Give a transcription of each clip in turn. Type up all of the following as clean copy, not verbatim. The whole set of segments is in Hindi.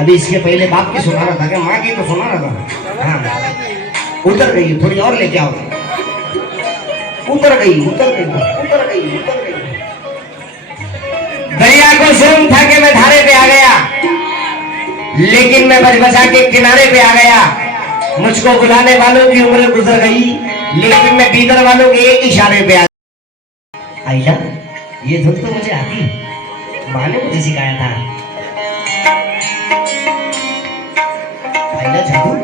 अभी इसके पहले बाप की सुना रहा था क्या? माँ की तो सुना रहा था। हाँ उतर गई, थोड़ी और लेके आओ। उतर गई उतर गई उतर गई उतर गई। दरिया को शूम था कि मैं धारे पे आ गया, लेकिन मैं बच बचा के किनारे पे आ गया। मुझको बुलाने वालों की उम्र गुजर गई, लेकिन मैं बीदर वालों के एक इशारे पे आ गया। आइला, ये धुन तो मुझे आती है, माँ ने मुझे सिखाया था। आइला जादू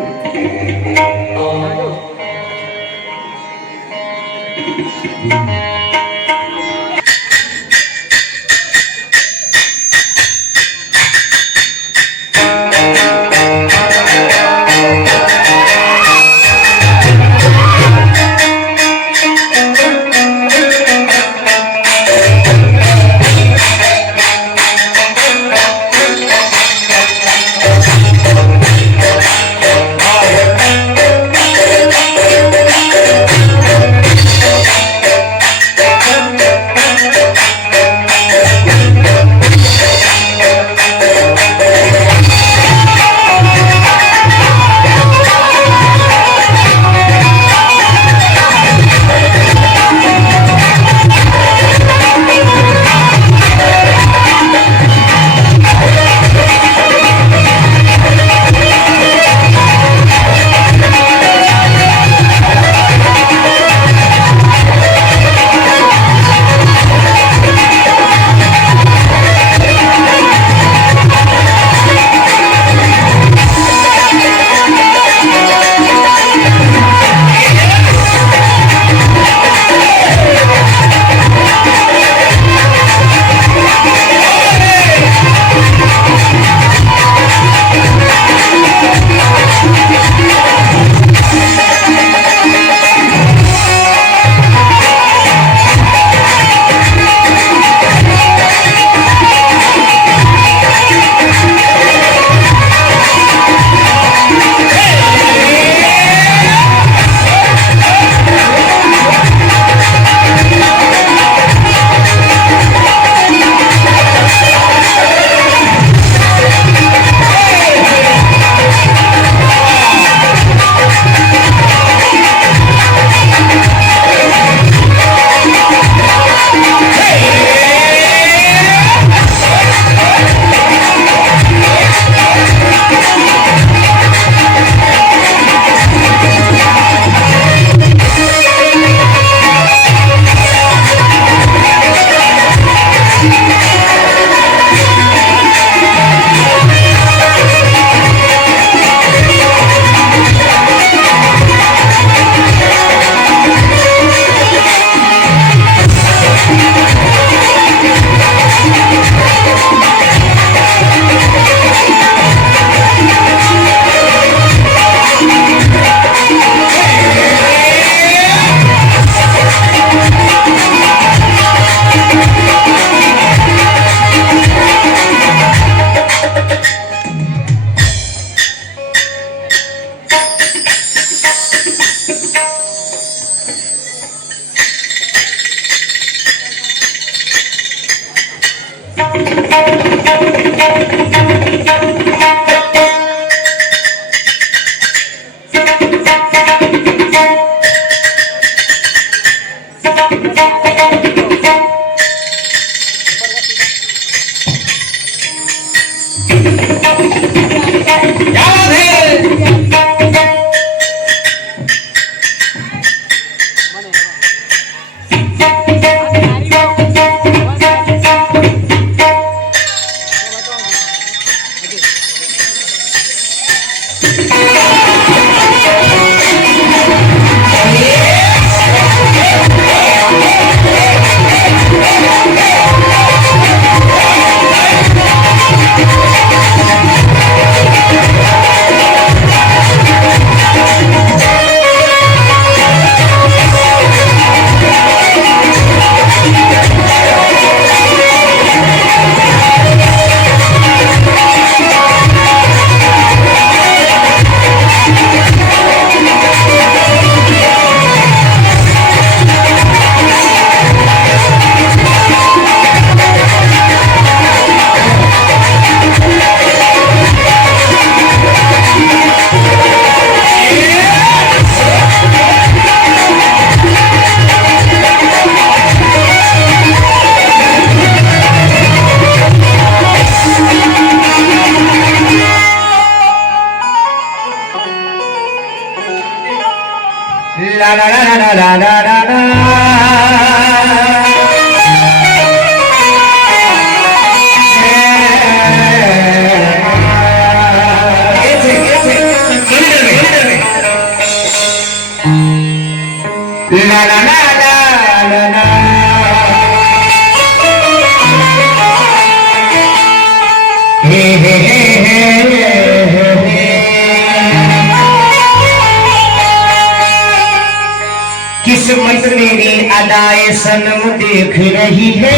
अदाए सनम देख रही है,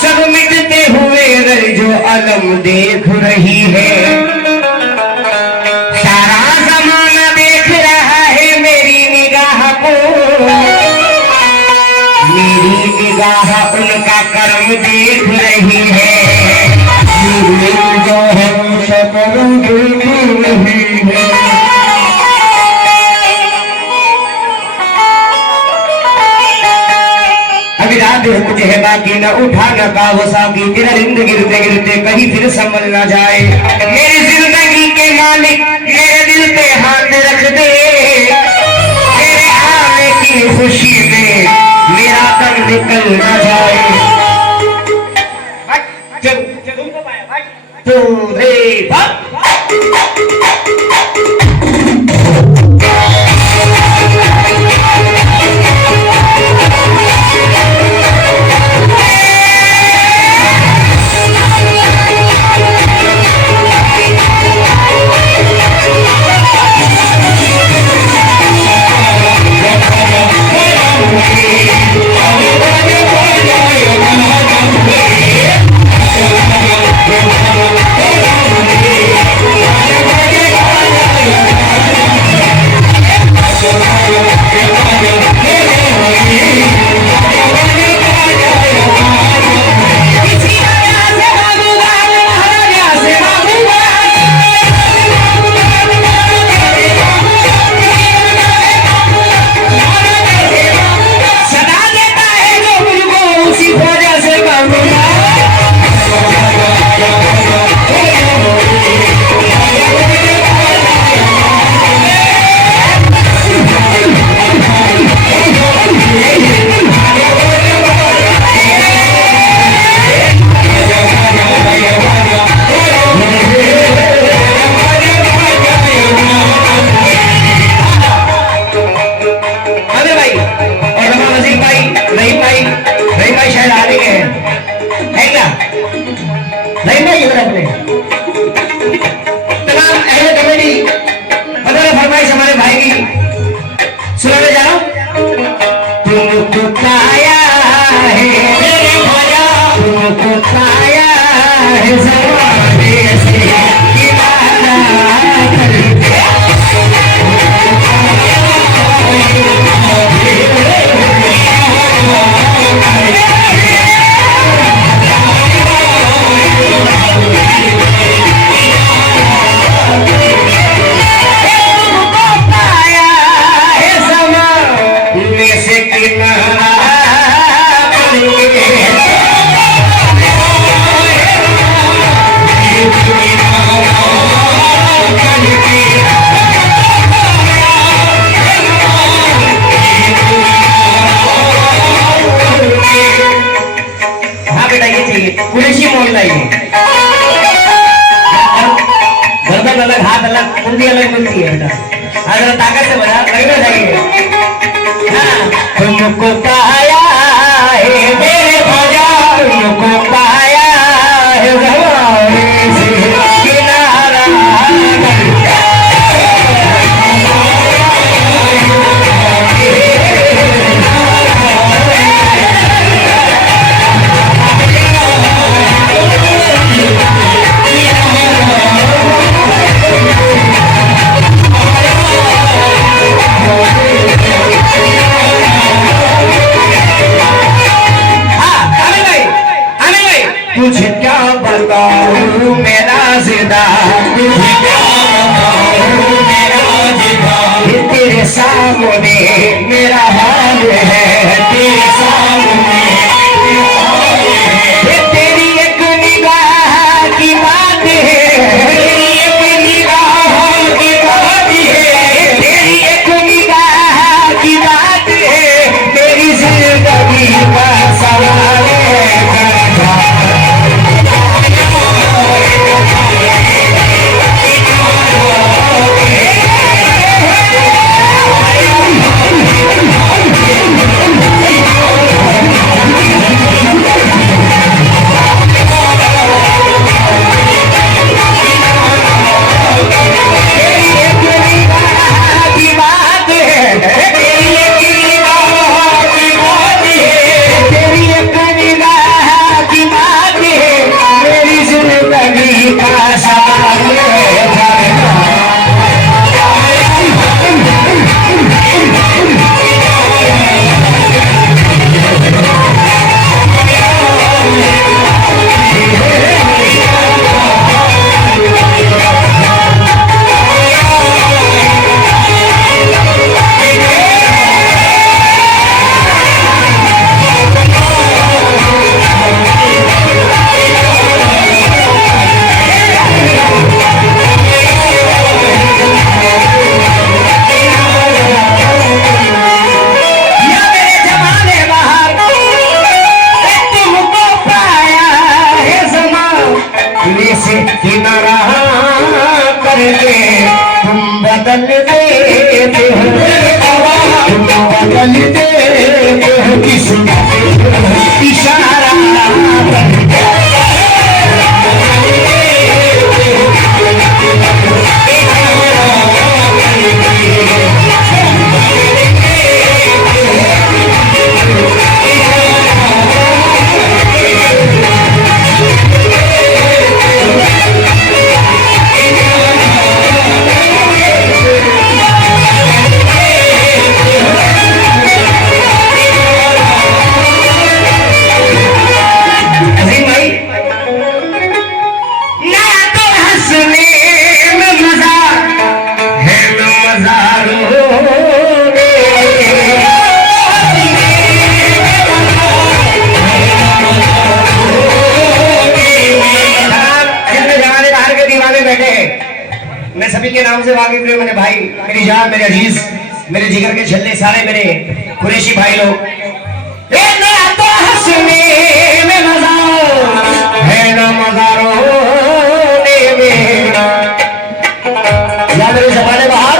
सब मिटते हुए रंजो अलम देख रही है। सारा जमाना देख रहा है मेरी निगाह को, मेरी निगाह उनका कर्म देख रही है। मेरी निगाह उनका कर्म देख रही है। अभी रात कुछ है बाकी न उठा न काबू साकी, तेरा रिंद गिरते गिरते कहीं फिर समझ न जाए। मेरी जिंदगी के मालिक मेरे दिल पे हाथ रख दे, तेरे आने की खुशी में मेरा दम निकल न जाए। तू रे कुरेशी मोड़ लाइए, गर्दन अलग हाथ अलग कुंडी अलग मिलती है बेटा। अगर ताकत से बना कहीं ना जाइए। तुमको पाया है मेरे भैया, तुमको पाया है जमाने से किनारा तुझे क्या बताऊं मेरा जिदा, तुझे क्या बताऊं मेरा जिदा, तेरे सामने मेरा हाल है, तेरे सामने तेरी एक निगाह की बात है, तेरी एक निगाह की बात है, तेरी एक निगाह की बात है, मेरी जिंदगी का सवाल है। तेरी से वाकिफ हुए मेरे भाई, मेरी जान, मेरे अजीज, मेरे जिगर के छल्ले, सारे मेरे कुरैशी भाई लोग। तो हंसने में मजा है ना मजा रोने में। या मेरे जमाने बाहर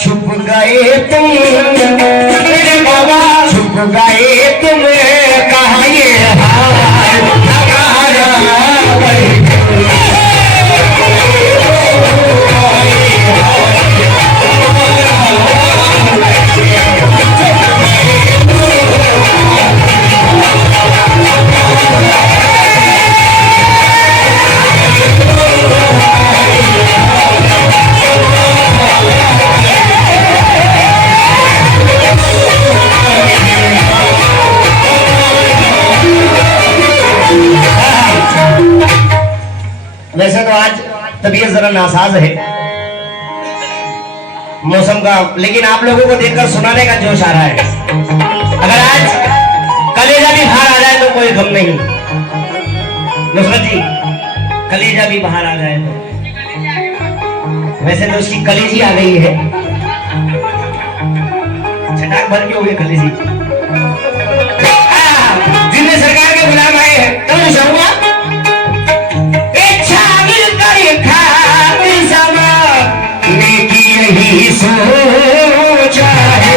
छुप गए तुम मेरे बाबा, छुप गए तुम कहाँ ये हाल हमारा। वैसे तो आज तबीयत जरा नासाज है मौसम का, लेकिन आप लोगों को देखकर सुनाने का जोश आ रहा है। अगर आज कलेजा भी बाहर आ जाए तो कोई गम नहीं। नुसरत जी, कलेजा भी बाहर आ जाए तो, वैसे तो उसकी कलेजी आ गई है, छटाक भर के हो गई कलेजी। जिनमें सरकार के गुलाम आए हैं तो चाहूंगा यही सोचा है।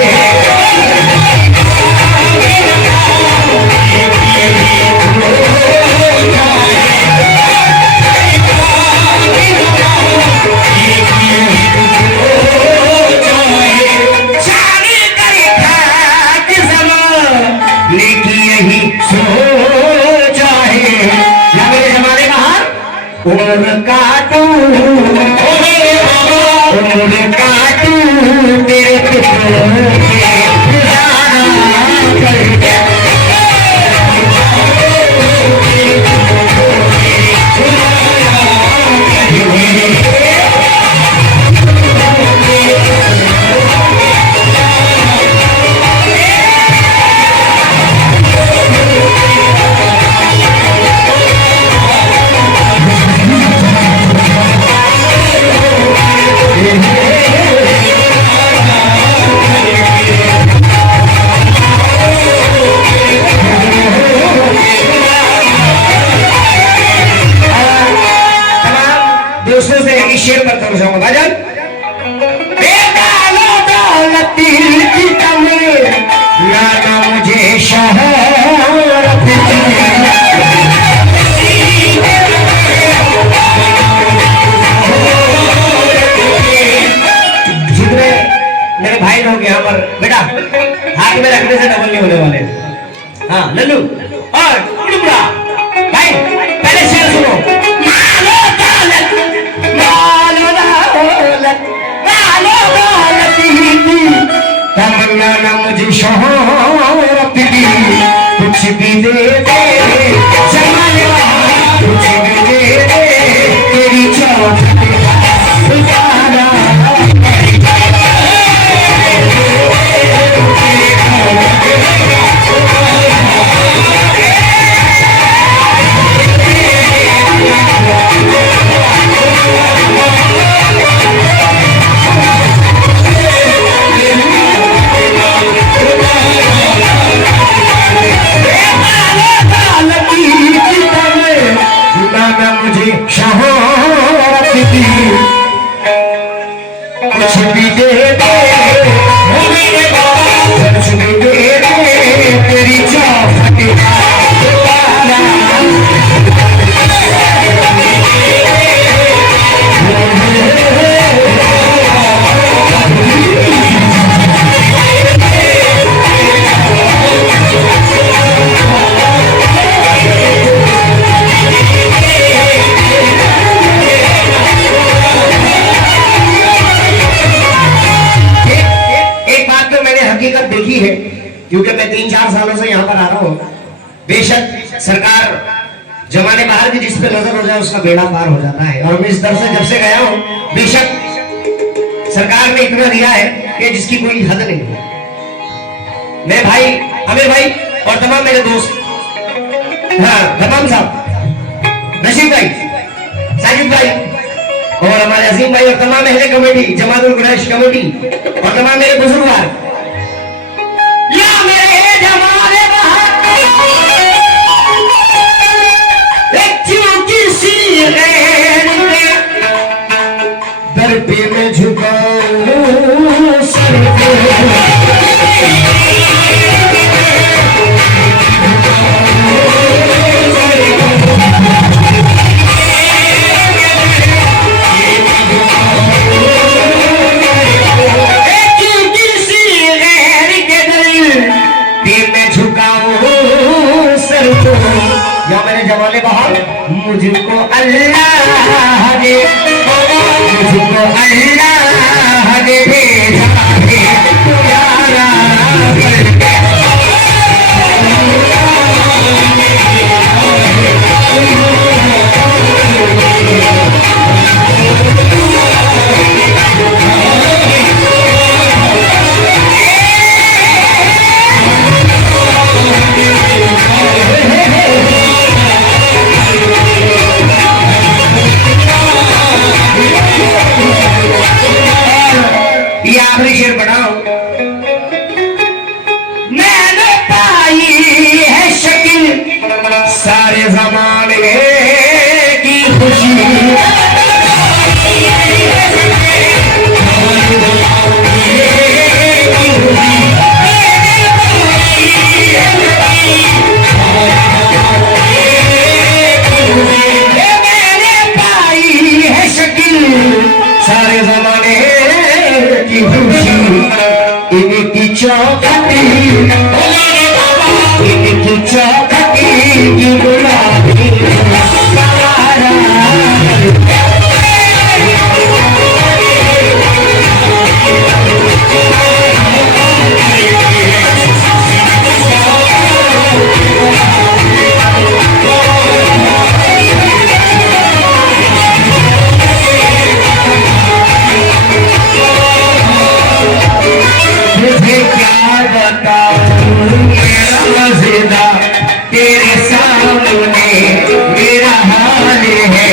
उम्र काटू तेरे शेर पर समझाऊंगा भाईजान। मुझे शहरत जितने मेरे भाई लोग यहाँ पर बेटा हाथ में रखने से डबल नहीं होने वाले। हाँ लल्लू और टुकड़ा भाई, पहले शेर सुनो। तमन्ना मुझे शोहरत दी, कुछ भी दे दे जमाने, कुछ भी दे दे तेरी चौखट कुछ भी दे दे कुछ भी दे दे तेरी चौखट। हकीकत देखी है क्योंकि मैं 3-4 सालों से यहाँ पर आ रहा हूँ। बेशक सरकार जमाने बाहर की जिस पे नजर हो जाए उसका बेड़ा पार हो जाता है, और मैं इस दर से जब से गया हूँ बेशक सरकार ने इतना दिया है कि जिसकी कोई हद नहीं है। मैं भाई अमीर भाई और तमाम मेरे दोस्त, हाँ तमाम साहब, नशीब भाई, साजिद भाई और हमारे अजीम भाई और तमाम अहले कमेटी, जमातुल कुरैश कमेटी और तमाम मेरे बुजुर्गवार, या मेरे जमाने दर पे मैं झुकाऊं सर को, जमाने बहार मुझको अल्लाह ने भेजा है प्यारा आखिरी शेर बढ़ाओ। मैंने पाई है शक्ल सारे जमाने की खुशी, मैंने पाई है शक्ल सारे जमाने की खुशी, इनकी चौखटी इनकी चौखटी की गुलाबी तेरे सामने मेरा हाल है,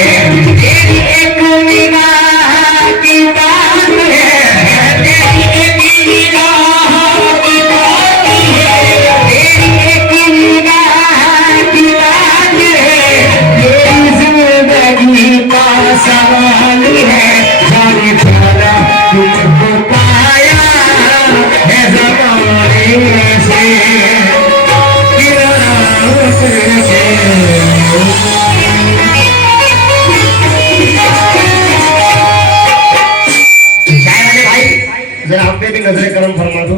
तेरी एक निगाह की बात है, तेरी एक निगाह की बात है, तेरी एक निगाह की बात है, तेरी जिंदगी का सवाल है, जाने वाला तुझको पाया है ज़माने से। जरा आप पे भी नजर करम फरमा दो।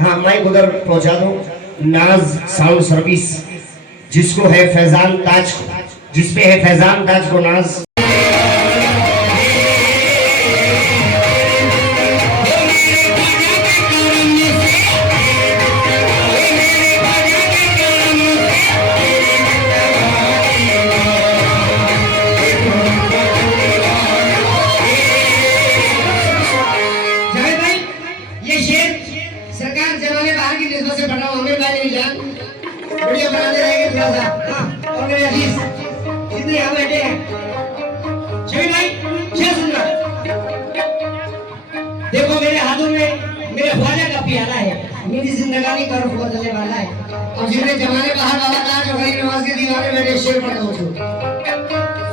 हाँ, माइक उधर पहुंचा दो। नाज साउंड सर्विस, जिसको है फैजान ताज, जिसपे है फैजान ताज को नाज। वीडियो बनाते रहेंगे थोड़ा सा। हाँ, और मेरे अजीज जितने यहाँ बैठे हैं, शहीद भाई शेर सुनना। देखो मेरे हाथों में मेरे ख्वाजा का प्याला है, मेरी जिंदगानी का रुख बदलने वाला है। और जितने जमाने बाहर बाबा ताज और गरीब नवाज के दीवाने बैठे शेर पढ़ता हूँ।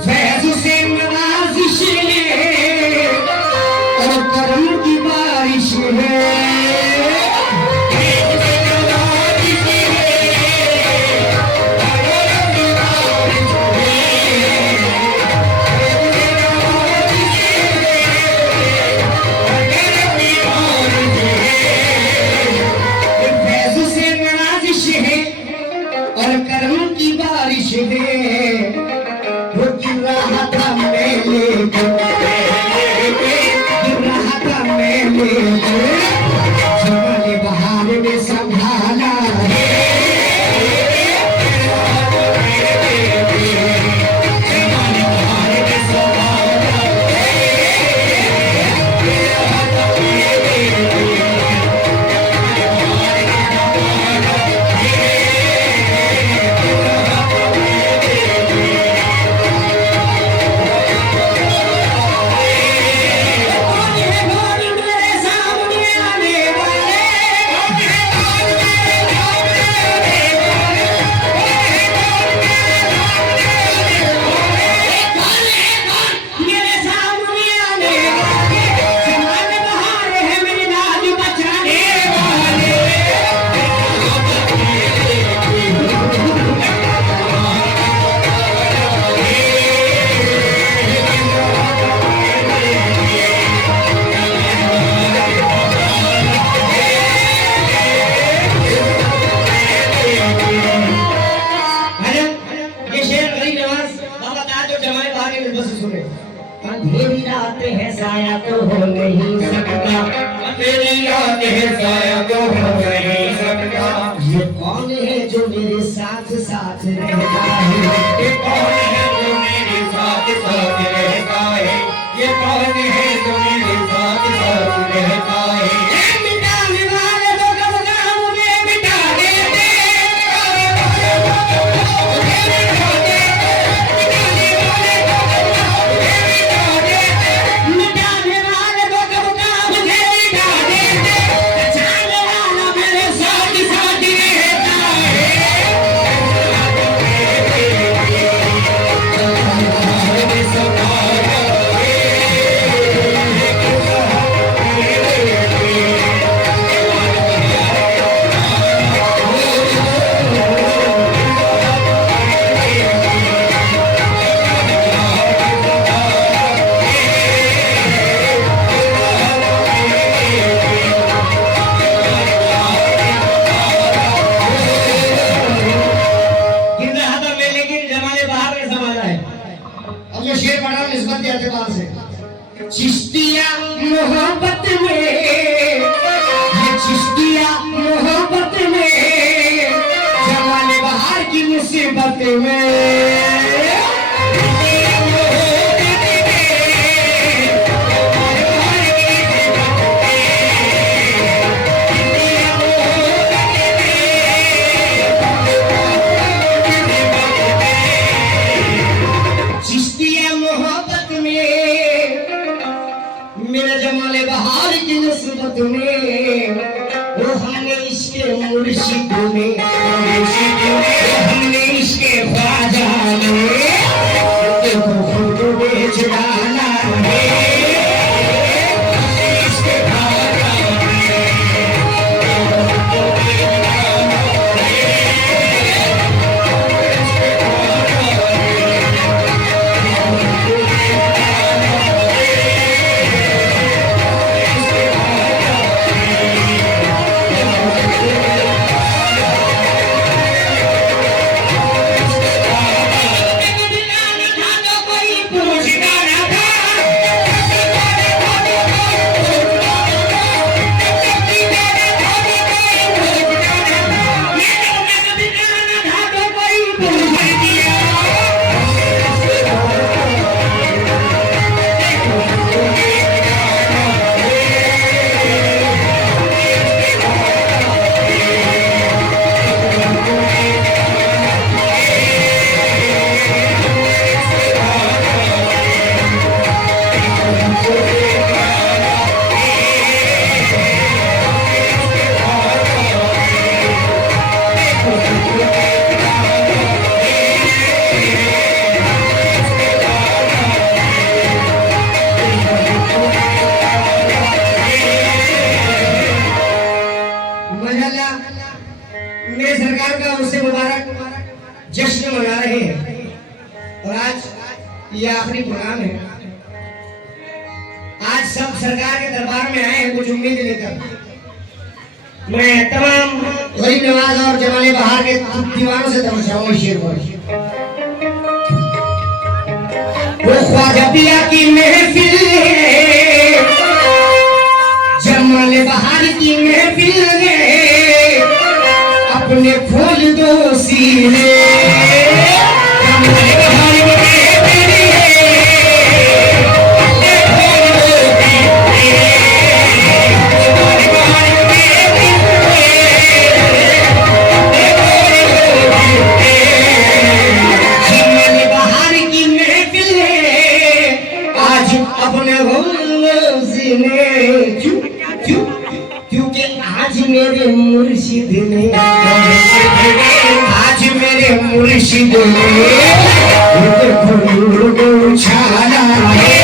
फैज़ से नवाज़िश है और करम की बारिश है, और करम की बारिश है, वो गिर रहा था मेले गिर रहा था मेले साया तो हो नहीं सकता, तेरी याद है साया तो हो नहीं सकता। ये कौन है जो मेरे साथ साथ रहता है, ये कौन है जो मेरे साथ साथ रहता है, ये कौन है जो मेरे साथ साथ रहता है। मिटाने वाले तो कब ना मुझे मिटा देते, मिटाने वाले तो कब ना मुझे मिटा देते, बचाने वाला मेरे साथ साथ रहता है। गिन रहा था मैं, लेकिन जमाने बाहर में समाजा है। अब जो शेर पढ़ा हूं निस्बत के एतबार से, चिश्तिया मोहब्बत में, ये चिश्तिया मोहब्बत में, जमाने बाहर की मुसीबत में। चिश्तिया मोहब्बत में, मेरे जमाने बहार की नस्बत में, वो हमने इसके मुर्शिद में, हमने इसके ख्वाजा में, देखो खुद बेच डाला है। इसके ख्वाजा मेरे सरकार का उससे मुबारक जश्न मना रहे हैं, और आज ये आखिरी प्रोग्राम है। आज सब सरकार के दरबार में आए हैं कुछ उम्मीद लेकर। मैं तमाम गरीब नवाज और जमाने बहार के दीवानों से दर्शाऊंगा शेर पर। वो ख्वाजा पिया की महफिल है, जमाने बहार की महफिल है, अपने खोल दो सीने, जमाने बहार की महफिल है, अपने खोल दो सीने, जमाने बहार की महफिल है, अपने खोल दो सीने, जमाने बहार की महफिल है, आज अपने खोल दो सीने। क्यों? क्योंकि आज मेरे मुर्शिद ने, आज मेरे मुर्शिद ने फूल को उछाला है।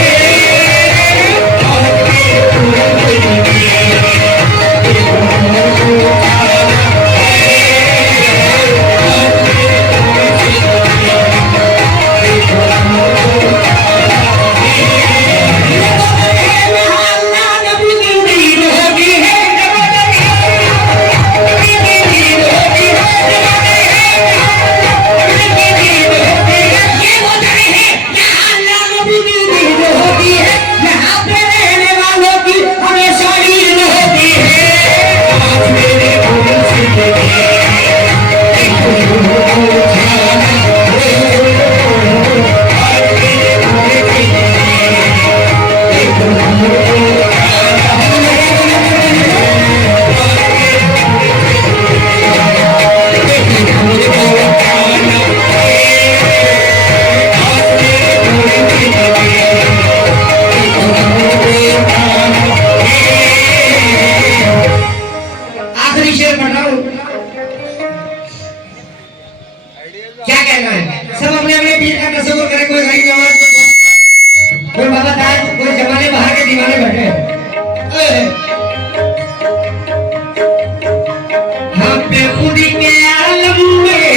शेर पढ़ रहा हूँ। क्या कहना है? सब अपने अपने पीर का तस्वीर करें। कोई गरीब नवाज, कोई बाबा ताज, कोई जमाने बाहर के दीवाने बैठे। हाँ बेखुदी के आलम में,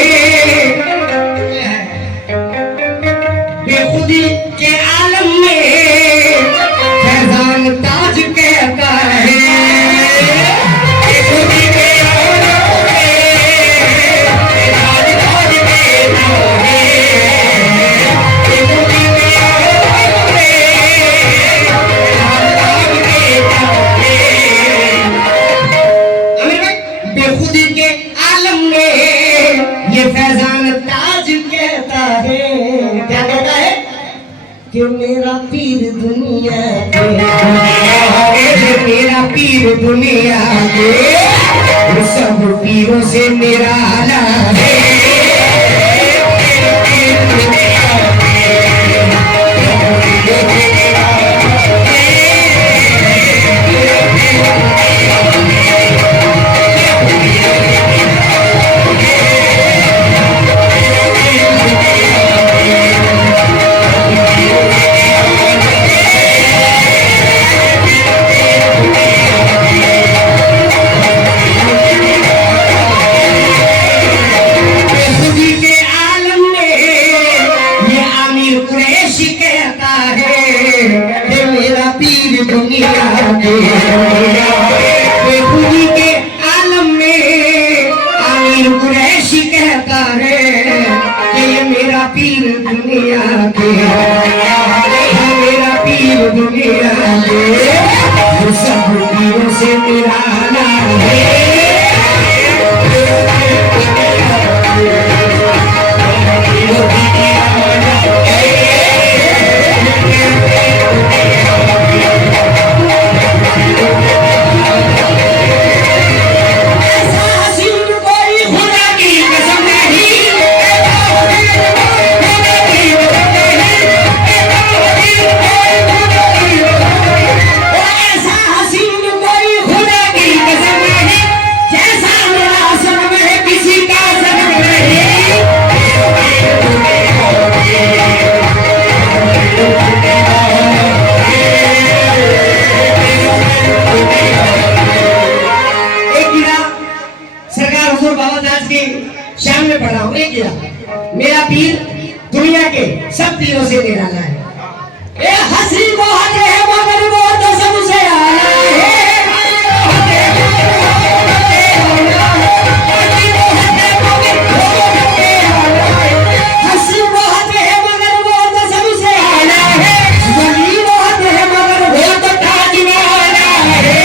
बेखुदी के आलम में फैजान ताज कहता है। बेखुदी के आलम में फैजान ताज कहता है। बेखुदी के आलम में फैजान ताज कहता है। आमिर भाई, बेखुदी के आलम में ये फैजान ताज कहता है। क्या कहता है? कि मेरा पीर दुनिया के, मेरा पीर दुनिया के सब पीरों से मेरा आला है। खुदी के आलम में ये आमिर कुरैशी कहता है कि मेरा पीर दुनिया के। खुदी के आलम में आमिर कुरैशी कहता है कि ये मेरा पीर दुनिया के, मेरा पीर दुनिया के सब पीरों से मेरा नाम है। शाम में पढ़ा हूँ एक गिरा, मेरा पीर दुनिया के सब पीरों से निराला है। ए हंसी बहुत है मगर वो तो सबसे आला है। हंसी बहुत है मगर वो तो सबसे आला है। गली बहुत है मगर वो तो ताज वाला है।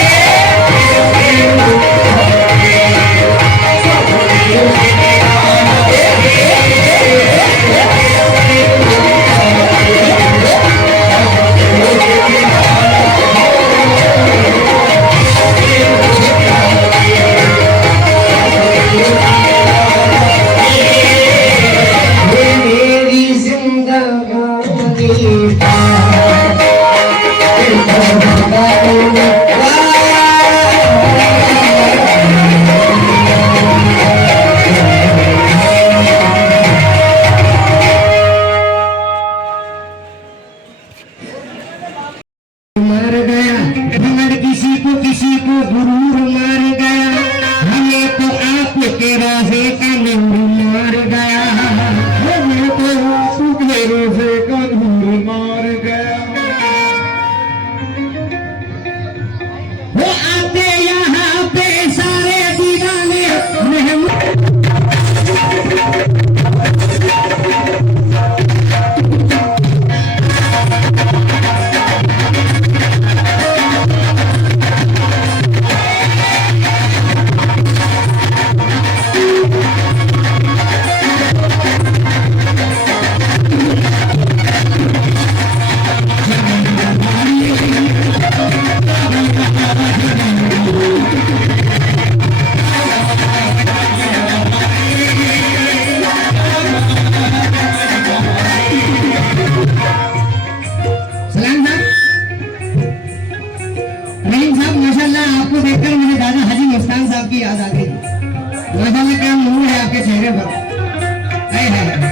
गजब क्या नूर है आपके चेहरे पर।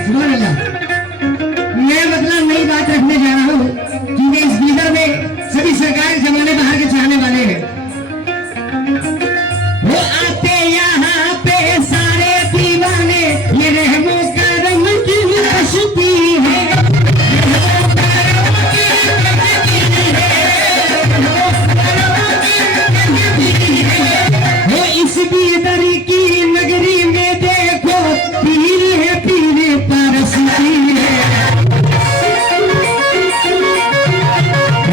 सुभान अल्लाह। मैं मतलब नई बात रखने जा रहा हूँ क्योंकि इस बीदर में सभी सरकारी जमाने बाहर के चाहने वाले हैं। वो आते यहाँ पे सारे दीवाने, ये रहमो करम की हस्ती है। वो इस बीदर की नगरी में देखो पीर है, पीर परसती है।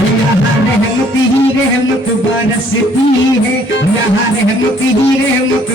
यहाँ रहमत ही रहमत बरसती है, यहाँ रहमत ही रहमत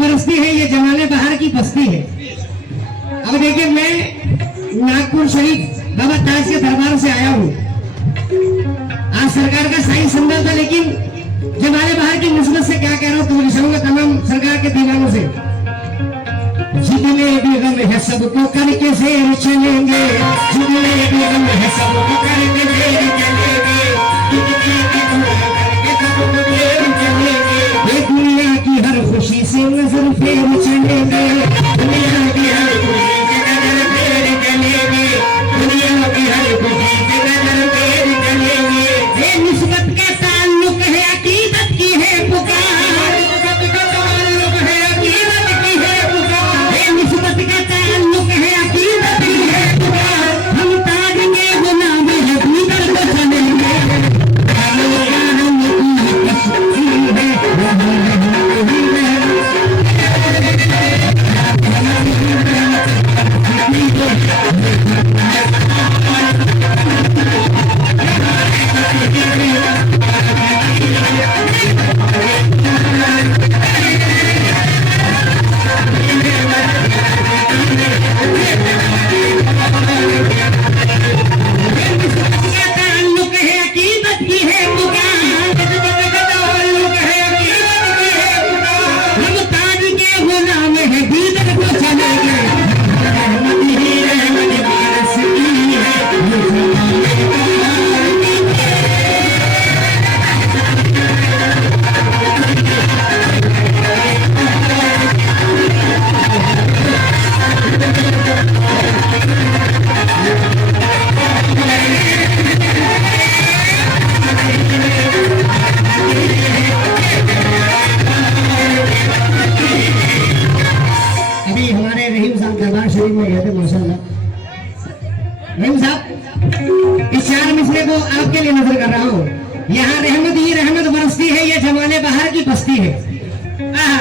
बरसती है। ये जमाने बाहर की बस्ती है। अब देखिए मैं नागपुर शरीफ बाबा ताज के दरबार से आया हूँ। आज सरकार का सही संदर्भ था, लेकिन जमाने बाहर की निस्बत से क्या कह रहा हूँ तो चाहूंगा तमाम सरकार के दीवानों से, जितने भी गम है सबको करके शेर चलेंगे, जितने भी गम है सबको करके शेर चलेंगे, जितने भी गम है करके सबको शेर चलेंगे, ये दुनिया की हर खुशी से नजर फेर चलेंगे, दुनिया की हर खुशी से नजर फेर चलेंगे, दुनिया की हर खुशी से नजर फेर चलेंगे। ये निस्बत का ताल्लुक है, अकीदत की है पुकार, निस्बत का ताल्लुक है, अकीदत की है पुकार, निस्बत का ताल्लुक है, अकीदत की है पुकार। हम ताज के गुलाम हैं, भीतर को चलेंगे, हम की कश्ती है, रहमत ही रहमत बरसती है, ये जमाने बाहर की बस्ती है। आहा।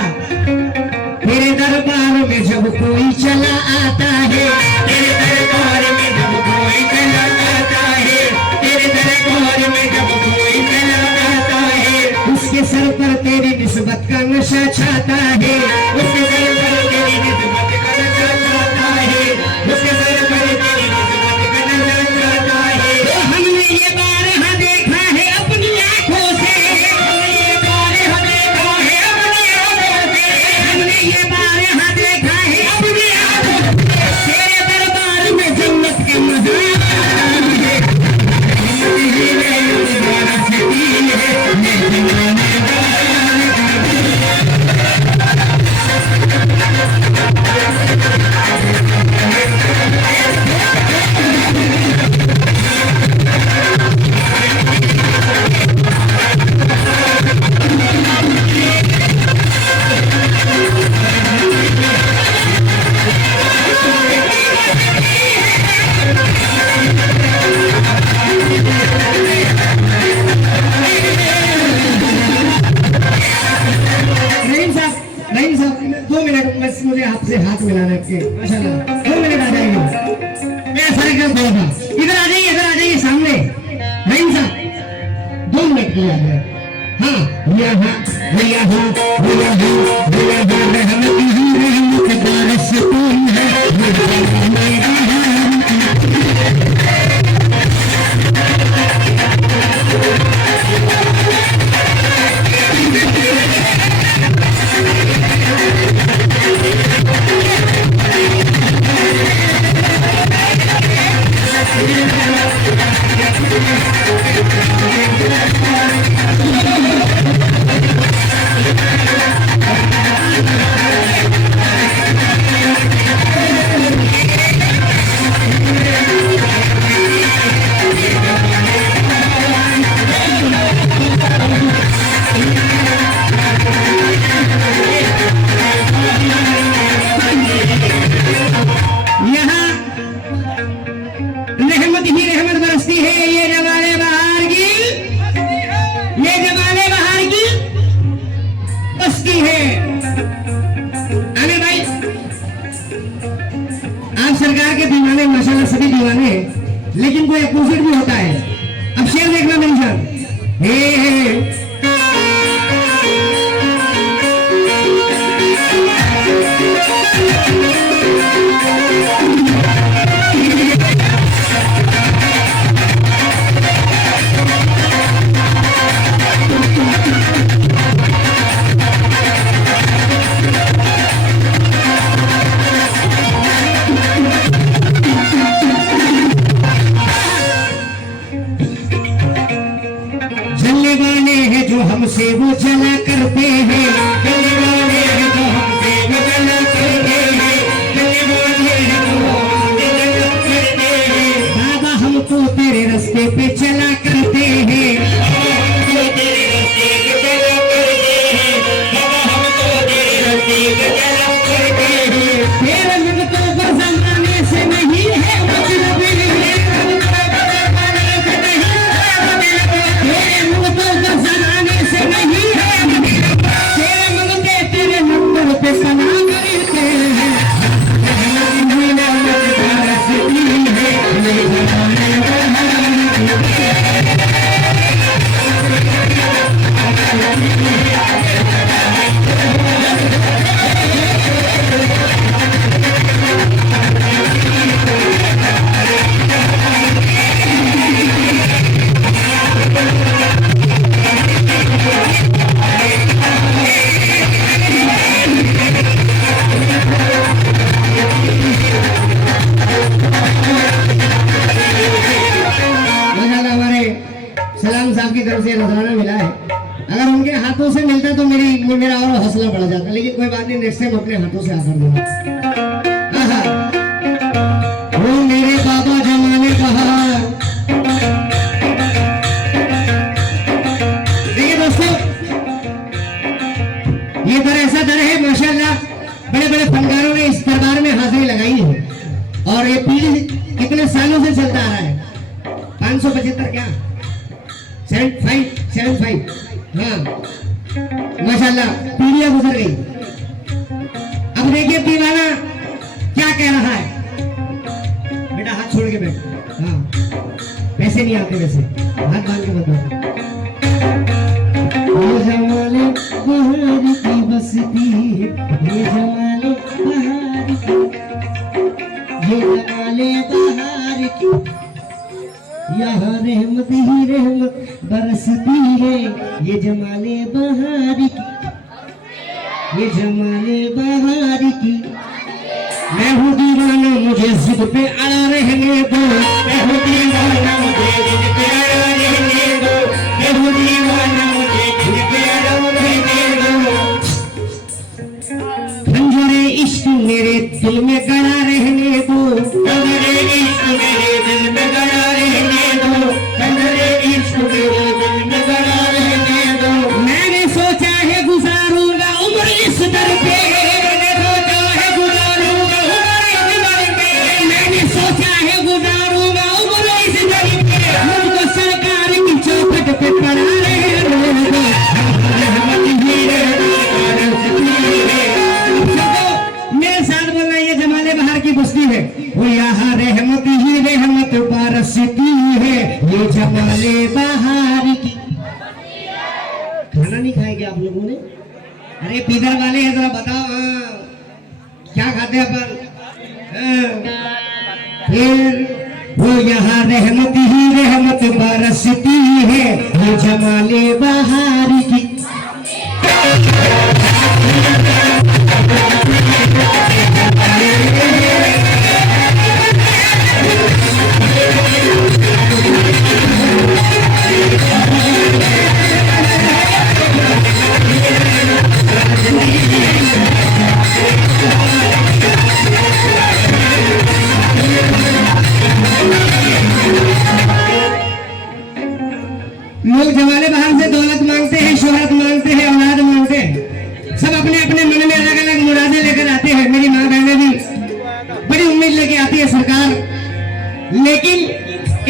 तेरे दरबार में जब कोई चला आता है, तेरे दरबार में जब कोई चला आता है, तेरे दरबार में जब कोई चला आता है, उसके सर पर तेरी निस्बत का नशा छाता है, उसके सर पर तेरी निस्बत का नशा छाता है, उसके सर पर तेरी निस्बत का नशा छाता है। तो हमने ये बारहा देखा है अपनी आंखों से, हमने ये बारहा देखा है अपनी आंखों से, हमने ये बारहा देखा है अपनी आंखों से। तेरे दरबार में जन्नत के मज़ार है, जिंदगी में बरसती है ये जमाने नहीं साहब 2 मिनट बस मुझे आपसे हाथ मिलाना है माशाल्लाह 2 मिनट आ जाएंगे। मैं सारे कर दूंगा, इधर आ जाइए सामने। नहीं साहब 2 मिनट के लिए आ जाए। हाँ रहमत बरसती है। रहमत ही रहमत बरसती है, ये जमाने बाहर की, ये जमाने बाहर की बस्ती है। आमिर भाई आप सरकार के दीवाने माशाल्लाह सभी दीवाने हैं, लेकिन कोई अपोजिट भी होता है। अब शेर देखना मेरी जान, हे जो हमसे वो चला करते हैं, जलने वाले हैं जो हमसे वो चला करते हैं, जलने वाले हैं जो हमसे चला करते हैं। बाबा हम तो तेरे रास्ते पे चला करते हैं, हम तो तेरे रास्ते पे चला करते हैं, बाबा हम तो तेरे रास्ते पे चला करते हैं। तेरे मिलतों को जमाने से नहीं है मतलब, सलाम साहब की तरफ से नजराना मिला है। अगर उनके हाथों से मिलता तो मेरा और हौसला बढ़ जाता, लेकिन कोई बात नहीं, नेक्स्ट टाइम अपने हाथों से आकर दूंगा। वो मेरे बाबा जमाने बहार। देखिए दोस्तों, ये दर ऐसा दर है माशाल्लाह, बड़े बड़े फनकारों ने इस दरबार में हाजिरी लगाई है और ये पीढ़ी कितने सालों से चलता आ रहा है। 575 क्या 75 75 हाँ माशाल्लाह पीढ़ियां गुजर गई। अब देखिए दीवाना क्या कह रहा है। बेटा हाथ छोड़ के बैठ। हाँ वैसे नहीं आते, वैसे हाथ बांध के बताओ। ये जमाने बहार की बसती है, ये जमाने बहार की, ये जमाने बहार की, यहाँ रहमत ही रहमत बरसती है। ये जमाने बहार की, ये जमाने बहार की। मैं हूँ दीवाना मुझे जिद पे अड़ा रहने दो, मैं हूँ दीवाना मुझे जिद पे अड़ा रहने दो, मैं हूँ दीवाना मुझे जिद पे अड़ा रहने दो। खंजरे इश्क मेरे दिल में गड़ा रहने दो, खंजरे इश्क मेरे दिल में गड़ा रहने दो, खंजरे इश्क मेरे दिल में गड़ा रहने दो। मैंने सोचा है गुजारूंगा उम्र इस दर पे, मैंने सोचा है गुजारूंगा उम्र इस दर पे, मैंने सोचा है गुजारूंगा उम्र इस दर पे। मुझको सरकार की चौखट पे पड़ा रहने दो, मेरे साथ बोलना ये जमाने बहार की बस्ती है, वो यहाँ रहमत ही रहमत बरसती है। ये जमाने बहार की। खाना नहीं खाएंगे आप लोगों ने? अरे पीदर वाले हैं जरा बताओ क्या खाते हैं अपन? फिर वो यहाँ रहमत ही रहमत बरसती है। ये जमाने बहार की। लोग जमाने बाहर से दौलत मांगते हैं, शोहरत मांगते हैं, औलाद मांगते हैं। सब अपने अपने मन में अलग अलग मुरादें लेकर आते हैं। मेरी माँ बहनें भी बड़ी उम्मीद लेके आती है सरकार, लेकिन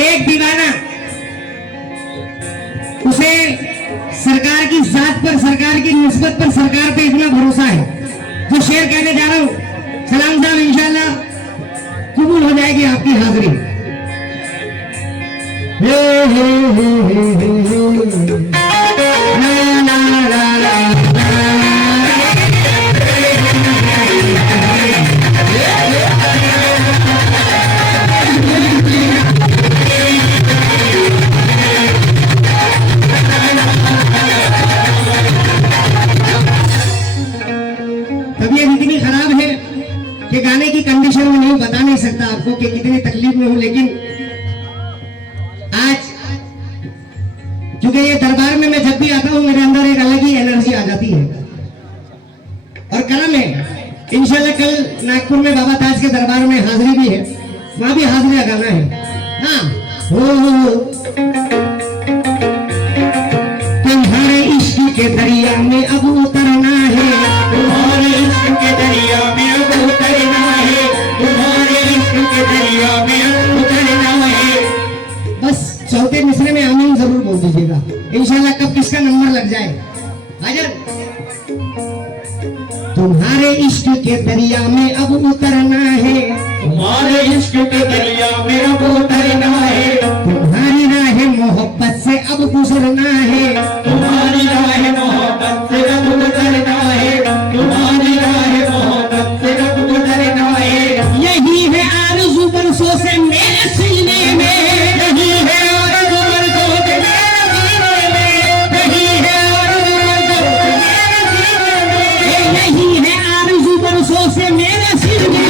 एक दीवाना उसे सरकार की जात पर, सरकार की निस्बत पर, सरकार पे इतना भरोसा है। जो शेर कहने जा रहा हूं, सलाम साहब इंशाल्लाह कबूल हो जाएगी आपकी हाजिरी। हे हे हे हे हे ला ला ला ला तबीयत इतनी खराब है कि गाने की कंडीशन में नहीं बता नहीं सकता आपको कि कितनी तकलीफ में हूं, लेकिन आज क्योंकि ये दरबार में मैं जब भी आता हूं मेरे अंदर एक अलग ही एनर्जी आ जाती है। और कलम है इंशाल्लाह, कल नागपुर में बाबा ताज के दरबार में हाजिरी भी है, वहां भी हाजिरी लगाना है। हाँ हो तुम्हारे इश्क के दरिया में अब उतरना है, तुम्हारे इश्क के दरिया में अब उतरना है, तुम्हारे इश्क के दरिया में अब उतरना है। बस चौथे मिसरे में आमीन जरूर बोल दीजिएगा, इंशाल्लाह कब किसका नंबर लग जाए। हाजिर। तुम्हारे इश्क के दरिया में अब उतरना है, तुम्हारे इश्क के दरिया में अब उतरना है, तुम्हारी राह मोहब्बत से अब गुजरना है, तुम्हारी राह मोहब्बत से अब गुजरना है, तुम्हारी राह मोहब्बत से अब गुजरना है। यही है आरज़ू बरसों से मेरे सीने में, यही है आरज़ू बरसों से मेरे सीने में, यही है आरज़ू बरसों से मेरे सीने में,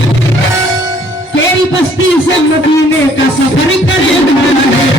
तेरी बस्ती से मदीने का सफर करना है।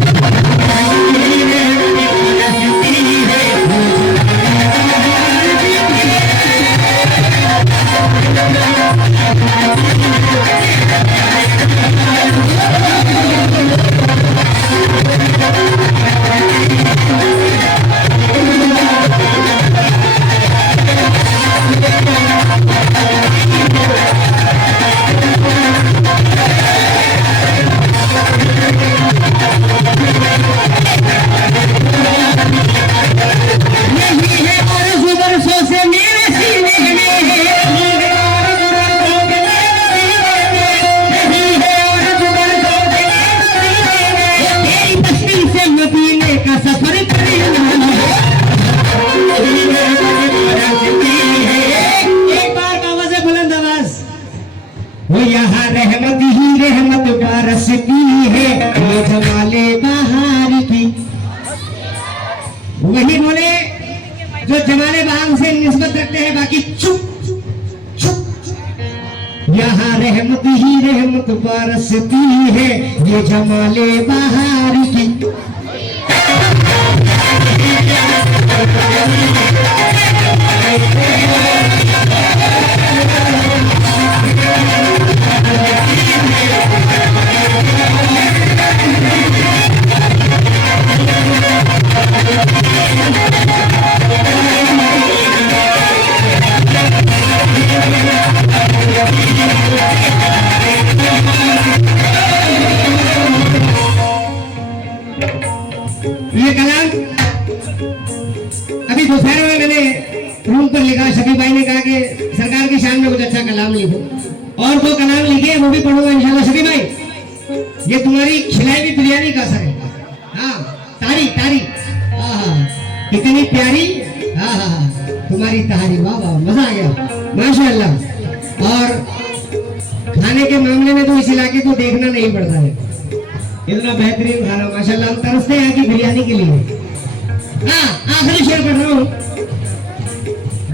जो जमाले बाग से निस्बत रखते हैं, बाकी चुप चुप। यहाँ रहमत ही रहमत बरसती है, ये जमाले बहार की। ये कलाम अभी दोपहर में मैंने रूम पर लिखा। शफी भाई ने कहा कि सरकार की शान में कुछ अच्छा कलाम लिखो, और 2 कलाम लिखे, वो भी पढ़ूंगा इंशाल्लाह। शफी भाई, ये तुम्हारी खिलाई हुई बिरयानी का असर है। हाँ, तारी तारी, इतनी प्यारी, हाँ, तुम्हारी तारी, वाह वाह, मजा आ गया माशाअल्लाह। और खाने के मामले में तो इस इलाके को देखना नहीं पड़ता है, इतना बेहतरीन खाना माशाल्लाह। हम तरसते हैं यहाँ की बिरयानी के लिए। हाँ, आखिरी शेर पढ़ रहा हूँ।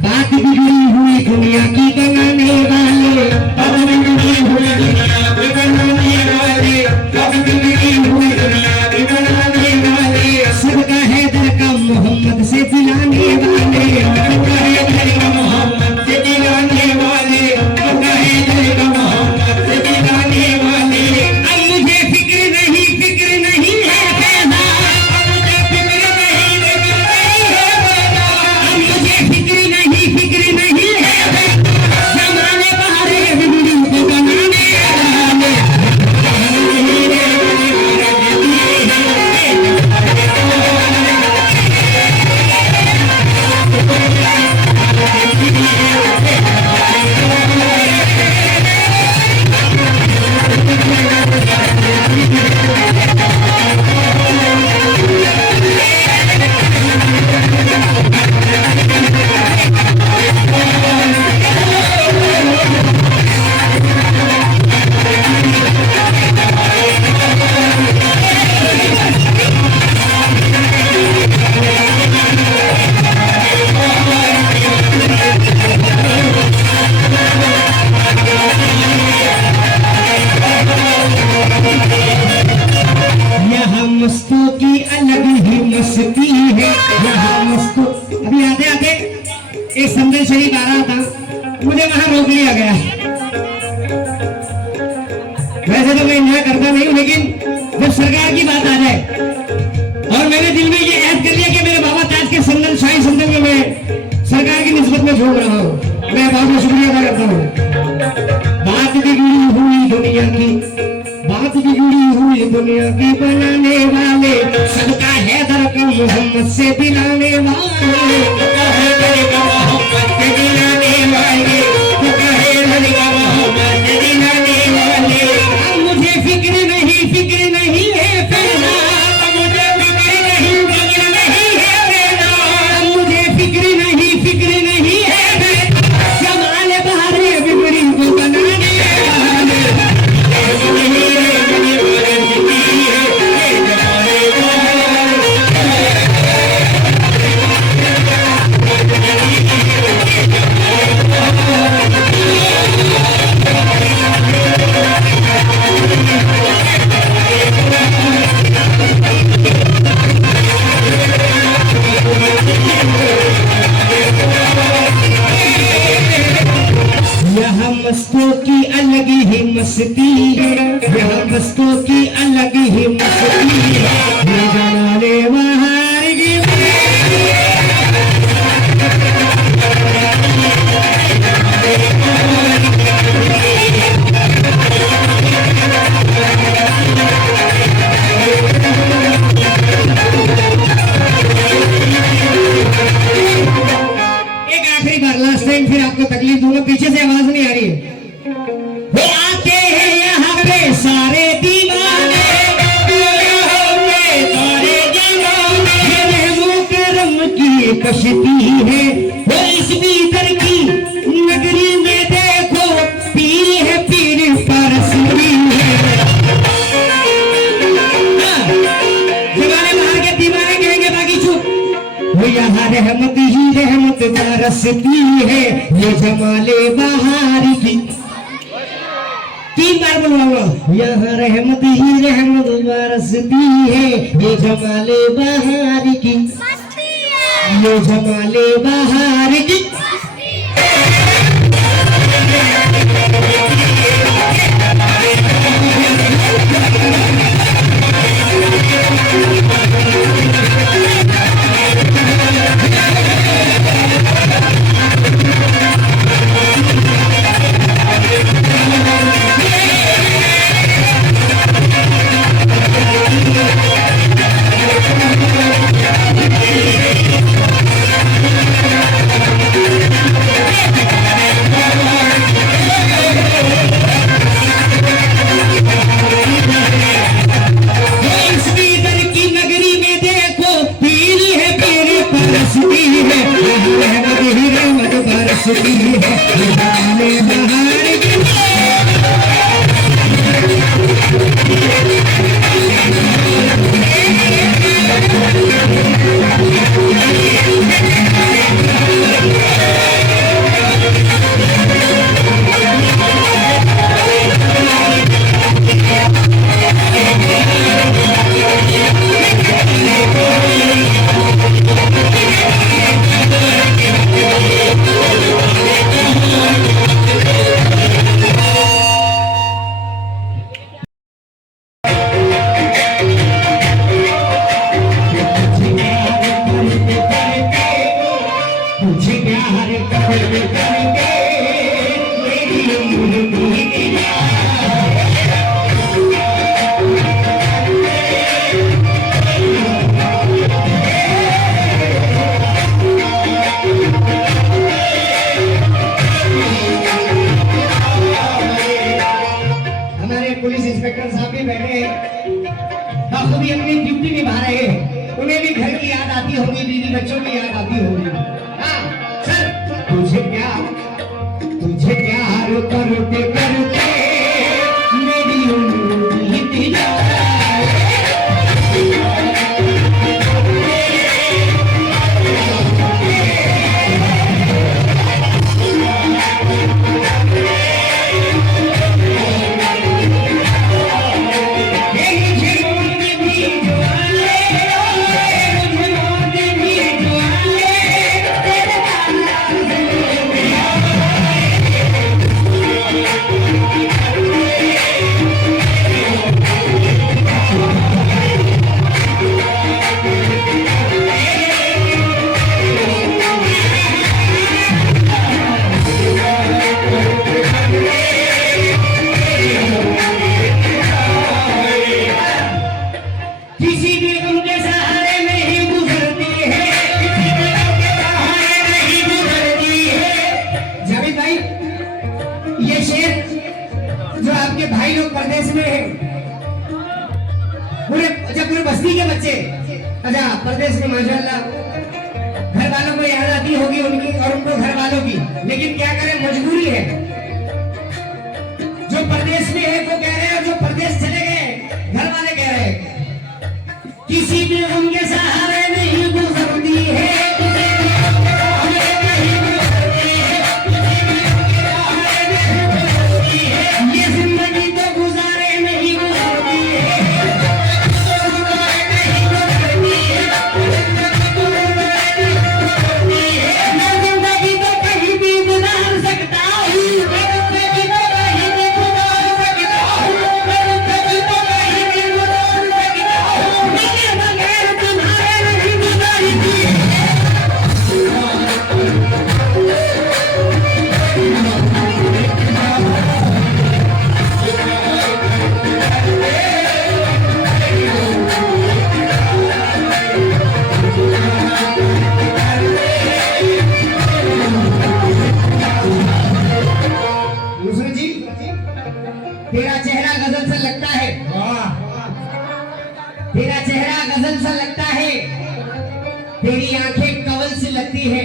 बात बिगड़ी हुई दुनिया की बनाने वाले, बात बिगड़ी हुई दुनिया की बनाने वाले, बात बिगड़ी हुई दुनिया की बनाने वाले, सबका हैदर का मोहम्मद से दिलाने वाले, सबका हैदर का मोहम्मद से दिलाने वाले, सबका हैदर का मोहम्मद से दिलाने वाले। अब मुझे फिक्र नहीं है पैदा, अब मुझे फिक्र नहीं है, जमाने बहारे बिगड़ी को बनाने वाले। यहाँ मस्तों की अलग ही मस्ती है, यहाँ मस्तों। अभी आते आते एक संदेश शरीफ आ रहा था, मुझे वहां रोक लिया गया। वैसे तो मैं एंजॉय करता नहीं हूं, लेकिन जब सरकार की बात आ जाए, और मैंने दिल में ये ऐड कर लिया कि मेरे बाबा ताज के संदन, शाही संदन में मैं सरकार की निस्बत में झूम रहा हूँ, मैं बहुत बहुत शुक्रिया अदा करता हूँ। बात बिगड़ी हुई दुनिया की, बात बिगड़ी हुई दुनिया की बनाने वाले, सबका हैदर का मोहम्मद से दिलाने वाले, सबका हैदर का मोहम्मद से दिलाने वाले, सबका हैदर का मोहम्मद से दिलाने वाले। अब मुझे फिक्र नहीं है पैदा, अब मुझे फिक्र नहीं है पैदा, अब मुझे फिक्र नहीं है पैदा, जमाने बहारे बिगड़ी को बनाने वाले। यहाँ मस्तों की अलग ही मस्ती है, यहाँ मस्तों की अलग ही मस्ती है, ये जमाने बहार की। एक आखिरी बार, लास्ट टाइम, फिर आपको तकलीफ दूंगा, पीछे से आवाज नहीं आ रही है। वो आते हैं यहाँ पे सारे दीवाने, सारे दीवाने, ये रहमो करम की कश्ती है, वो इस भीतर की नगरी में देखो, पीर है पीर परसती है। जमाने बाहर के दीवाने कहेंगे, बाकी चुप। वो यहाँ रहमत ही रहमत बरसती है ये जमाले बहार की। 3 बार बोलवाऊंगा, यहाँ रहमत ही रहमत बरसती है ये जमाले बहार की, ये जमाले बहार की। बरसती है जमाले बहार की। तुझे प्यार करते करते मेरी उम्र बीत हमारे पुलिस इंस्पेक्टर साहब भी बैठे हैं, बखूबी अपनी ड्यूटी निभा रहे हैं। उन्हें भी घर की याद आती होगी, बीवी बच्चों की याद आती होगी। हाँ सर, तुझे प्यार करते करते मेरी उम्र बीत जाए। भाई लोग परदेश में हैं, पूरे बस्ती के बच्चे अच्छा परदेश में माशाल्लाह घर वालों को याद आती होगी उनकी और उनको घर वालों की, लेकिन क्या करें मजबूरी है। जो परदेश में है वो कह रहे हैं, जो परदेश चले गए घर वाले कह रहे हैं किसी भी उनके सहारे नहीं गुजरती है। तेरा चेहरा गजल सा लगता है, तेरा चेहरा गजल सा लगता है, तेरी आंखें कवल सी लगती है।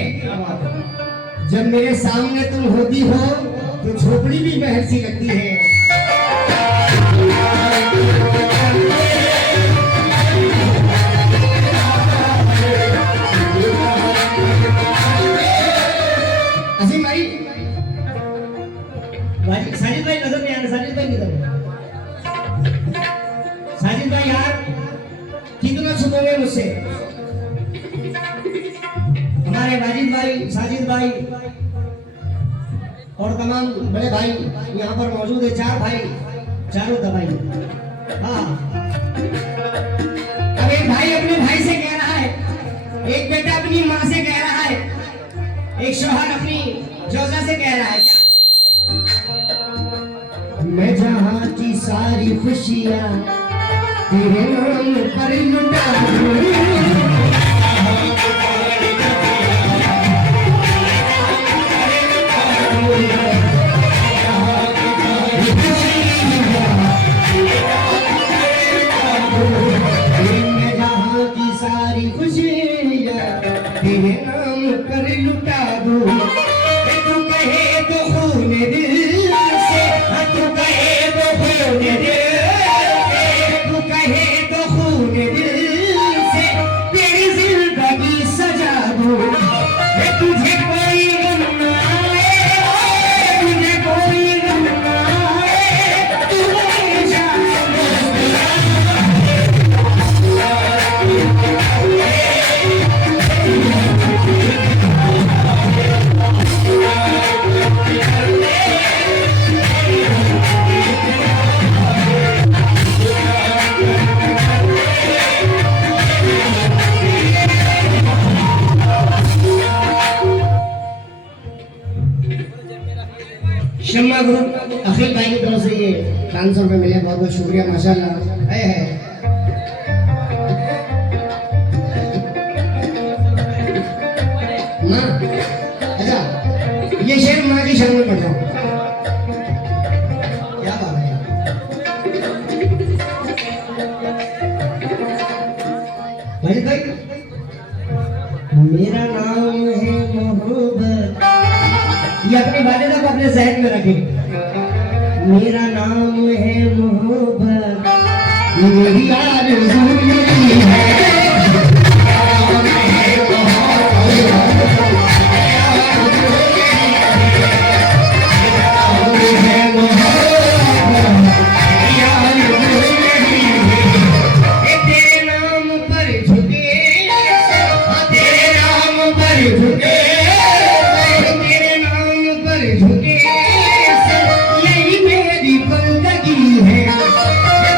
जब मेरे सामने तुम होती हो तो झोपड़ी भी महल सी लगती है। साजिद भाई और तमाम बड़े भाई यहाँ पर मौजूद है। 4 भाई, चारों दवाई। हाँ, अब एक भाई अपने भाई से कह रहा है, एक बेटा अपनी माँ से कह रहा है, एक शौहर अपनी जोजा से कह रहा है, मैं जहाँ की सारी खुशियाँ तेरे नाम पर लुटा दूँ। सारी खुशियाँ तेरे नाम पर लुटा दूँ। तू कहे तो खून दिल से, तू कहे तो खून दिल से, तू कहे तो खून दिल से तेरी जिंदगी सजा दूँ। तुझे कोई गम ना आए, तुझे कोई गम ना आए, तू हमेशा शम्मा ग्रुप अखिल भाई की तरफ से ये 500 रुपये मिले, बहुत बहुत शुक्रिया माशाल्लाह। है माँ, अच्छा ये शेर माँ की शान में पढ़ रहा हूँ। क्या बात है भाई भाई, मेरा नाम है मोहब्बत, ये अपनी वालिदा को अपने जहन में रखें। मेरा नाम है मोहब्बत, मेरी आरज़ू यही है। तेरे नाम पर झुके, तेरे नाम पर झुके, तेरे नाम पर झुके, यही मेरी बंदगी है।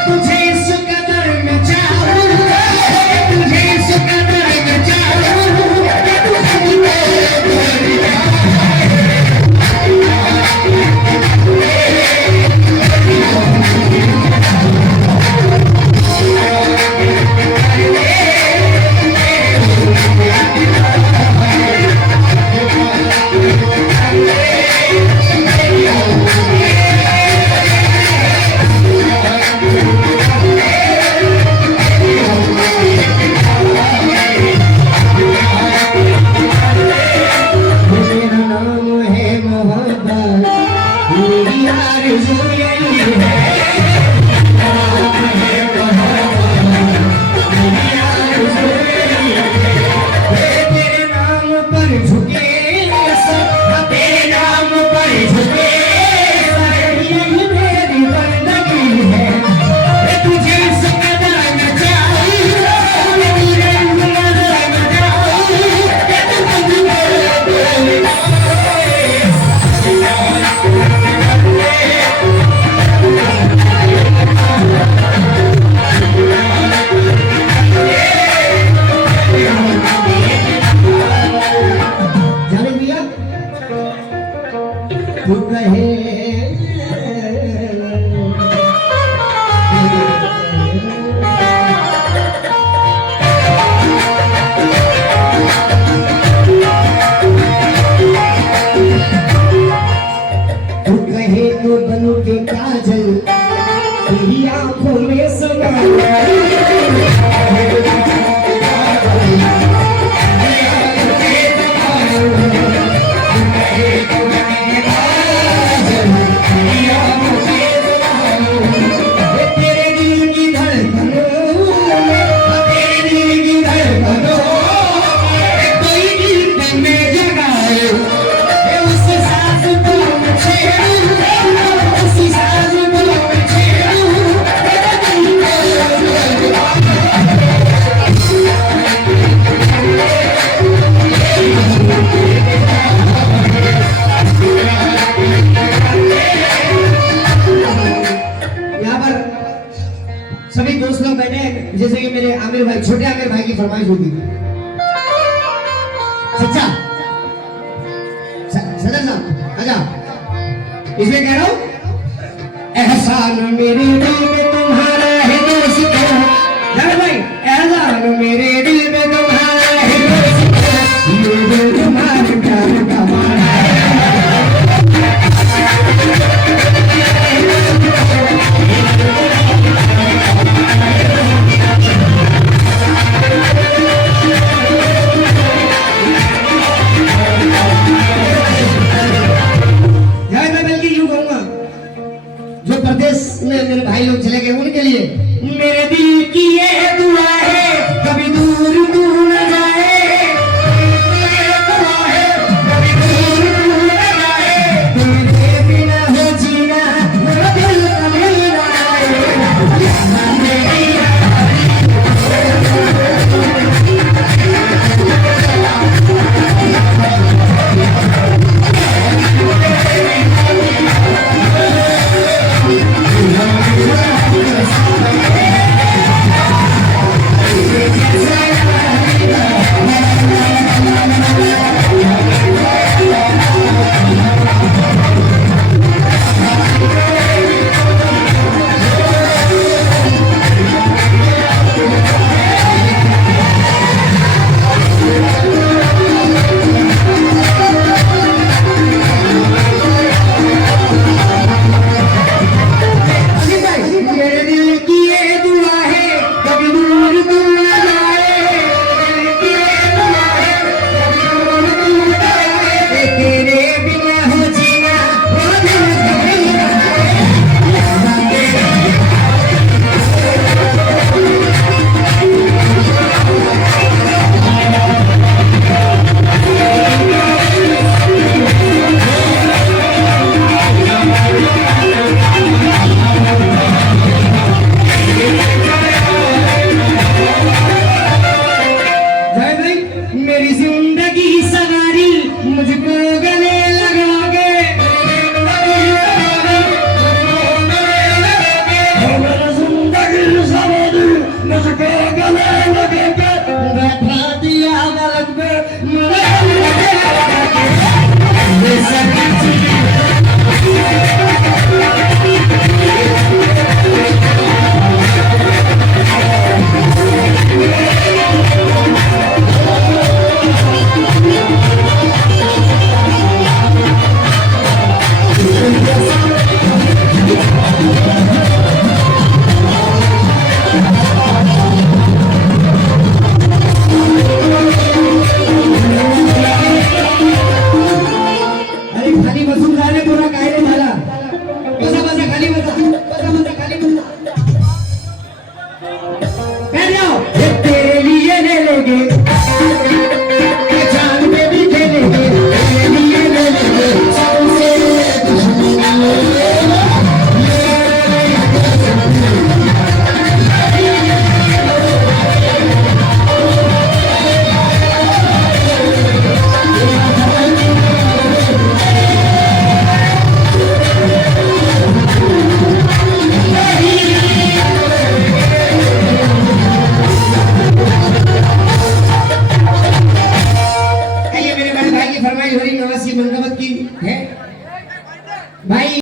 तुझे इस कदर मैं चाहूँ, तुझे इस कदर मैं चाहूँ, मेरा नाम है मोहब्बत, मेरी आरज़ू यही है। तेरे नाम पर झुके सब, तेरे नाम पर झुके सब, यही मेरी बंदगी है। तुझे इस कदर मैं चाहूँ, तेरे कदर मैं जाने दिया तू कहे तू कहे तो बनू के काजल तेरी आंखों में समा आमिर भाई, छोटे आमिर भाई की फरमाइश होगी। सच्चा सदर साहब आजा, इसमें कह रहा हूं, एहसान मेरे दिल में तुम्हारा है दोस्त है भाई, एहसान मेरे दिल में तुम्हारा है दोस्त, ये दिल तुम्हारे प्यार का माना है। जो प्रदेश में मेरे भाई लोग चले गए उनके लिए मेरे दिल की ये दुआ है, कभी दूर दूर न जाए, कभी दूर दूर न जाए, तेरे बिना हो जीना मेरा दिल कभी न फरमाइश हो रही नवासी मनकबत की है भाई।